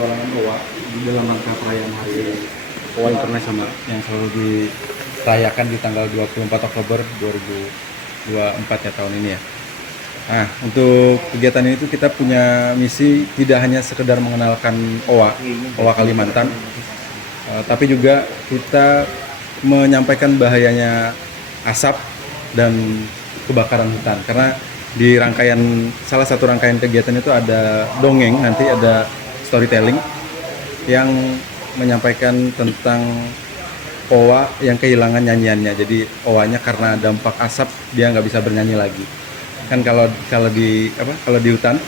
petualangan owa di dalam rangka perayaan Hari Owa Internasional yang selalu dirayakan di tanggal 24 Oktober 2024 ya tahun ini ya. Nah, untuk kegiatan ini tuh kita punya misi tidak hanya sekedar mengenalkan owa Kalimantan, tapi juga kita menyampaikan bahayanya asap dan kebakaran hutan. Karena di salah satu rangkaian kegiatan itu ada dongeng, nanti ada storytelling yang menyampaikan tentang owa yang kehilangan nyanyiannya. Jadi owanya karena dampak asap dia nggak bisa bernyanyi lagi. Kan kalau di hutan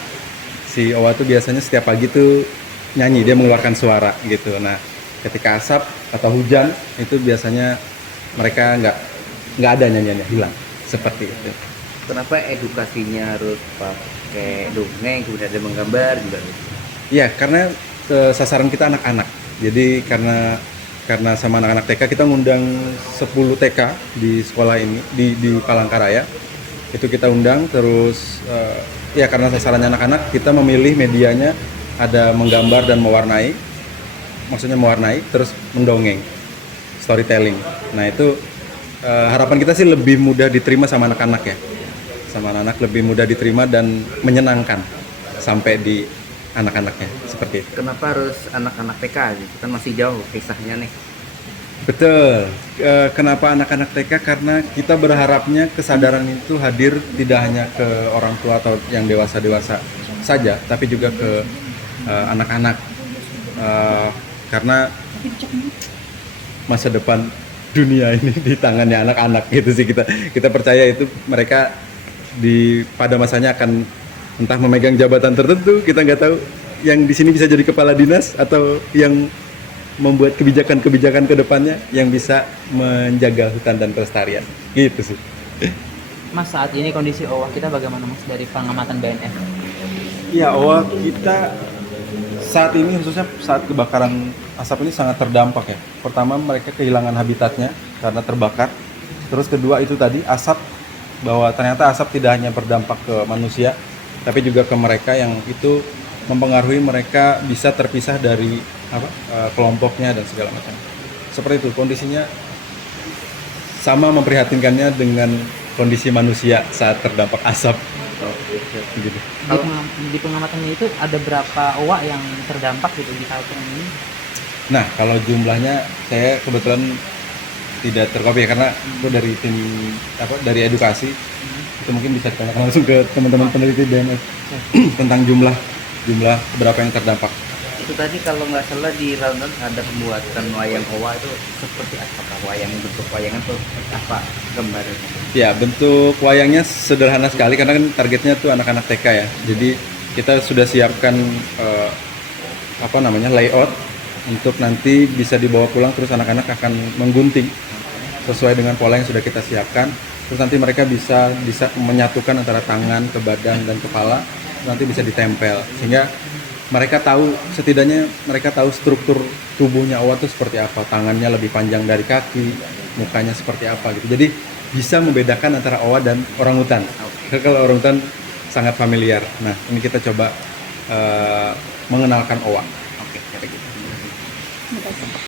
si owa tuh biasanya setiap pagi tuh nyanyi, dia mengeluarkan suara gitu. Nah, ketika asap atau hujan itu biasanya mereka nggak ada nyanyiannya, hilang seperti itu. Kenapa edukasinya harus pakai dongeng, kemudian ada menggambar juga? Iya, karena sasaran kita anak-anak. Jadi karena sama anak-anak TK kita ngundang 10 TK di sekolah ini di Palangkaraya. Itu kita undang terus ya karena sasarannya anak-anak, kita memilih medianya ada menggambar dan mewarnai. Maksudnya mewarnai terus mendongeng, storytelling. Nah, itu harapan kita sih lebih mudah diterima sama anak-anak ya. Sama anak-anak lebih mudah diterima dan menyenangkan sampai di anak-anaknya seperti itu. Kenapa harus anak-anak TK? Kan masih jauh kisahnya nih. Betul. Kenapa anak-anak TK? Karena kita berharapnya kesadaran itu hadir tidak hanya ke orang tua atau yang dewasa-dewasa saja, tapi juga ke anak-anak. Karena masa depan dunia ini di tangannya anak-anak gitu sih, kita percaya itu mereka pada masanya akan entah memegang jabatan tertentu, kita nggak tahu, yang di sini bisa jadi kepala dinas atau yang membuat kebijakan-kebijakan ke depannya yang bisa menjaga hutan dan kelestarian gitu sih. Mas, saat ini kondisi owa kita bagaimana Mas dari pengamatan BNN? Ya, owa kita saat ini khususnya saat kebakaran asap ini sangat terdampak ya. Pertama, mereka kehilangan habitatnya karena terbakar. Terus kedua itu tadi asap, bahwa ternyata asap tidak hanya berdampak ke manusia, tapi juga ke mereka, yang itu mempengaruhi mereka bisa terpisah dari kelompoknya dan segala macam. Seperti itu kondisinya, sama memprihatinkannya dengan kondisi manusia saat terdampak asap. Gitu. Di pengamatannya itu ada berapa owa yang terdampak gitu di tahun ini? Nah, kalau jumlahnya saya kebetulan tidak terkopi ya, karena itu dari tim dari edukasi. Itu mungkin bisa ditanyakan langsung ke teman-teman peneliti BNS tentang jumlah berapa yang terdampak. Itu tadi kalau nggak salah di London ada pembuatan wayang owa, itu seperti apa wayang, bentuk wayangan tuh apa gambarnya? Ya, bentuk wayangnya sederhana sekali karena kan targetnya tuh anak-anak TK ya. Jadi kita sudah siapkan layout untuk nanti bisa dibawa pulang, terus anak-anak akan menggunting sesuai dengan pola yang sudah kita siapkan. Terus nanti mereka bisa menyatukan antara tangan ke badan dan kepala, nanti bisa ditempel sehingga setidaknya mereka tahu struktur tubuhnya owa itu seperti apa, tangannya lebih panjang dari kaki, mukanya seperti apa gitu. Jadi bisa membedakan antara owa dan orangutan. Kalau orangutan sangat familiar. Nah, ini kita coba mengenalkan owa.